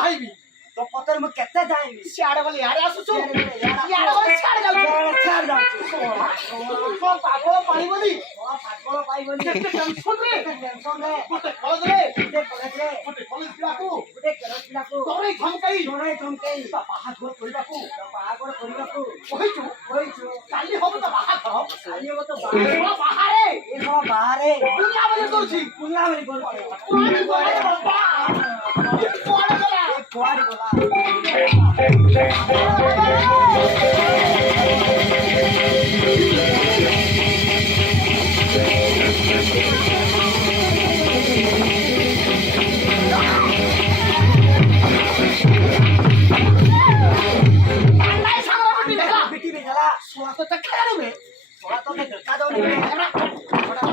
ଧାଇବି तो पतर में केते जाएबी सियाड़े वाले यारे आसुछु यारे वाले सियाड़े जाउछु छाड़ जाउछु को पागल पाई बोली पागल पाई बोली केते टेंशन रे गोटे कॉलेज रे गोटे कॉलेज पिलाकू तोरे धमकाई बाहाघर करिबाकू कहिछु काली हबो तो बाहाघर बाहारे ए हो बाहरे दुनिया वाले करछि कुला वाली बोल कोड़ी बोले बाबा कोड़ी गला कोड़ी बोला बेटी बेचला सोला तो चक्का रे में सोला तो मैं धक्का दो नहीं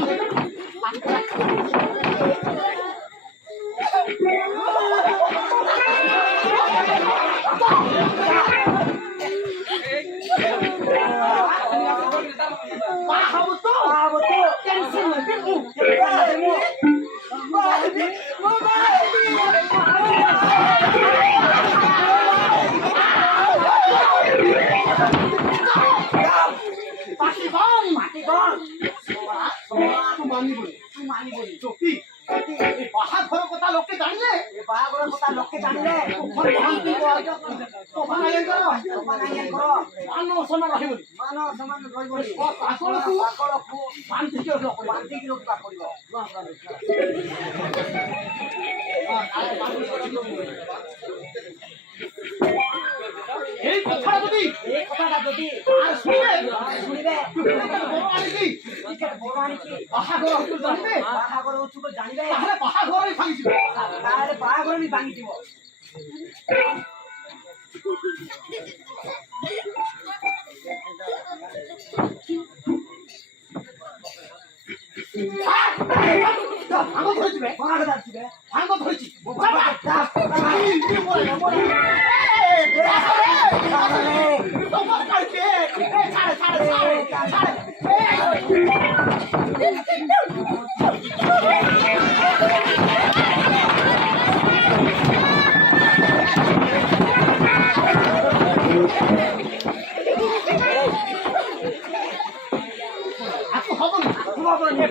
बाहाघर कथा लोके जानिले बाहाघर कथा लोके जानिले मान समान रहिबो पागल को बांधी के रखबा पड़िबो এই কথাটা যদি আর শুনিবে বড় আনিকি বাহাঘর হচ্ছে জানিবে বাহাঘর হচ্ছে জানিবে তাহলে বাহাঘরই ভাঙিছিল তাহলে বাহাঘর আমি ভাঙি দিব ভাঙ ধরেছিবে ভাঙ ধরেছি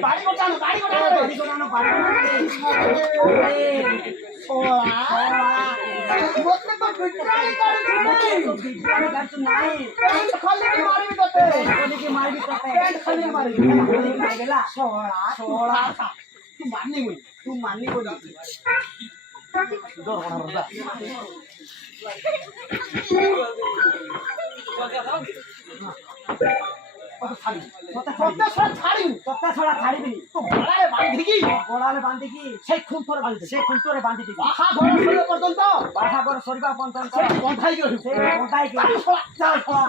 বাড়ি গোটানো तू माननी बोली गड़ाले बांधिकी से खुंटरे बांधि दी बाहाघर सरिया पर्यंत बाहाघर सरिबा पर्यंत बंधाई गयो से बंधाई गयो चल छोड़ा